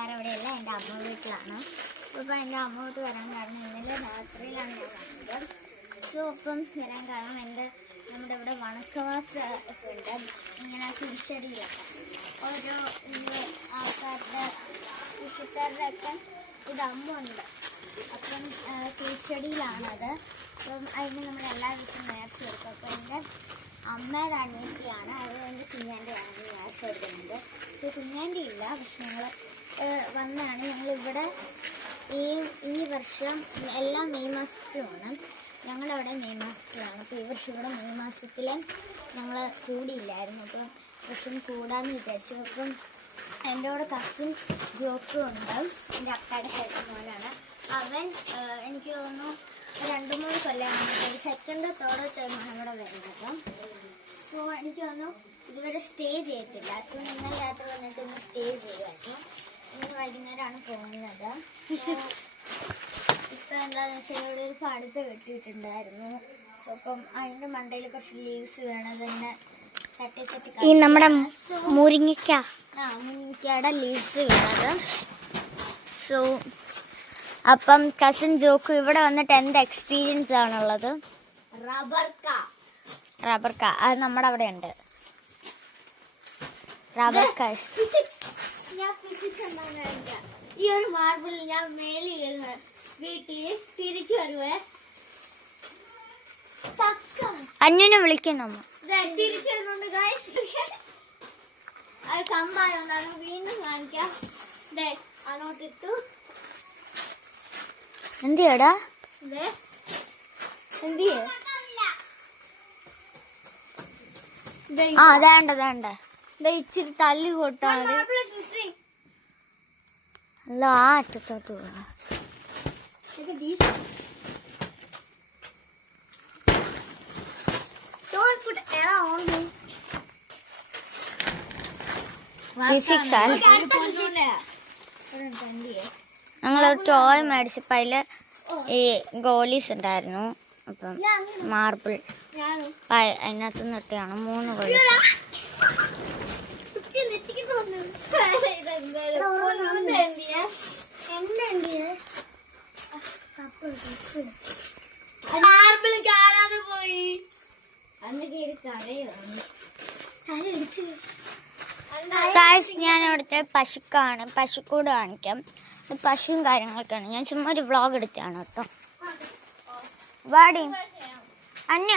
വേറെ എവിടെയല്ല, എൻ്റെ അമ്മ വീട്ടിലാണ്. അപ്പോൾ എൻ്റെ അമ്മ വീട്ടിൽ വരാൻ കാരണം ഇന്നലെ രാത്രിയിലാണ് ഞാൻ വന്നത്. സോ അപ്പം വരാൻ കാരണം നമ്മുടെ ഇവിടെ വണക്കവാസ ഒക്കെ ഉണ്ട്. ഇങ്ങനെ കുരിശടിയിലൊക്കെ ഓരോ ആൾക്കാരുടെ കൃഷിക്കാരുടെ ഒക്കെ ഇത് അമ്മുണ്ട്. അപ്പം കുരിശടിയിലാണത്. അപ്പം അതിന് നമ്മൾ എല്ലാ ദിവസവും നേർച്ച എടുക്കും. അപ്പോൾ എൻ്റെ അമ്മയുടെ അനിയത്തിയാണ്, അത് എൻ്റെ കുഞ്ഞാൻ്റെയാണ് നേർച്ച എടുക്കുന്നത്. ഇപ്പോൾ കുഞ്ഞാൻ്റെ ഇല്ല, പക്ഷെ ഞങ്ങൾ വന്നാണ്. ഞങ്ങളിവിടെ ഈ വർഷം എല്ലാ മെയ് മാസത്തിലുമാണ്. ഞങ്ങളവിടെ മെയ് മാസത്തിലാണ്. അപ്പോൾ ഈ വർഷം ഇവിടെ മെയ് മാസത്തിൽ ഞങ്ങൾ കൂടിയില്ലായിരുന്നു. അപ്പം വർഷം കൂടാമെന്ന് വിചാരിച്ചു. അപ്പം എൻ്റെ കൂടെ കസിൻ ജോക്കും ഉണ്ട്, എൻ്റെ അക്കയുടെ ചേട്ടൻ മോനാണ്. അവൻ എനിക്ക് തോന്നുന്നു 2-3 കൊല്ലമാണ്, ഒരു സെക്കൻഡ് തേർഡ് ടൈമാണ് ഇവിടെ വരുന്നത്. സോ എനിക്ക് തോന്നുന്നു ഇതുവരെ സ്റ്റേ ചെയ്തിട്ടില്ല. അപ്പം ഇന്നലെ രാത്രി വന്നിട്ട് ഇന്ന് സ്റ്റേ ചെയ്യുമായിരുന്നു. ഇന്ന് വൈകുന്നേരമാണ് പോകുന്നത്. ഇപ്പം എന്താണെന്ന് വെച്ചാൽ ഇവിടെ ഒരു പടുത്ത് കെട്ടിയിട്ടുണ്ടായിരുന്നു. സോ അപ്പം അതിൻ്റെ മണ്ടയിൽ കുറച്ച് ലീവ്സ് വേണം തന്നെ തട്ടി നമ്മുടെ മുരിങ്ങയ്ക്കയുടെ ലീവ്സ് വേണത്. സോ അപ്പം കസിൻ ജോക്ക് ഇവിടെ വന്നിട്ട് എന്ത് എക്സ്പീരിയൻസ് ആണുള്ളത്? റബ്ബർ കാ അത് നമ്മുടെ അവിടെ ഉണ്ട്. റബ്ബർ കാ ഈ ഒരു മാർബിൾ ഞാൻ മേലിരുന്ന് വീട്ടിൽ തിരിച്ചു വരുവേ. അഞ്ഞുനെ വിളിക്കുന്നു അമ്മ. തിരിച്ചു വരുന്നുണ്ട് അത് കമ്പായോണ്ടാണ്. വീണ്ടും കാണിക്കാം. അങ്ങോട്ടിട്ടു. എന്തിയാടാ എന്തിയ? ആ വേണ്ട ഇച്ചിരി തല്ലി കൊട്ടാൽ അല്ല ആ അറ്റത്തോട്ട് പോവാ. ഞങ്ങളൊരു ടോയ് മേടിച്ചപ്പോൾ അതിൽ ഈ ഗോലീസ് ഉണ്ടായിരുന്നു. അപ്പം മാർബിൾ അതിനകത്ത് നിർത്തിയാണ് 3 ഗോലീസ്. ഞാൻ ഇവിടുത്തെ പശുക്കൂട് കാണിക്കാം. പശുവും കാര്യങ്ങളൊക്കെയാണ്. ഞാൻ ചുമ്മാ ഒരു വ്ളോഗ് എടുത്തതാണ് കേട്ടോ. വാടി അന്യ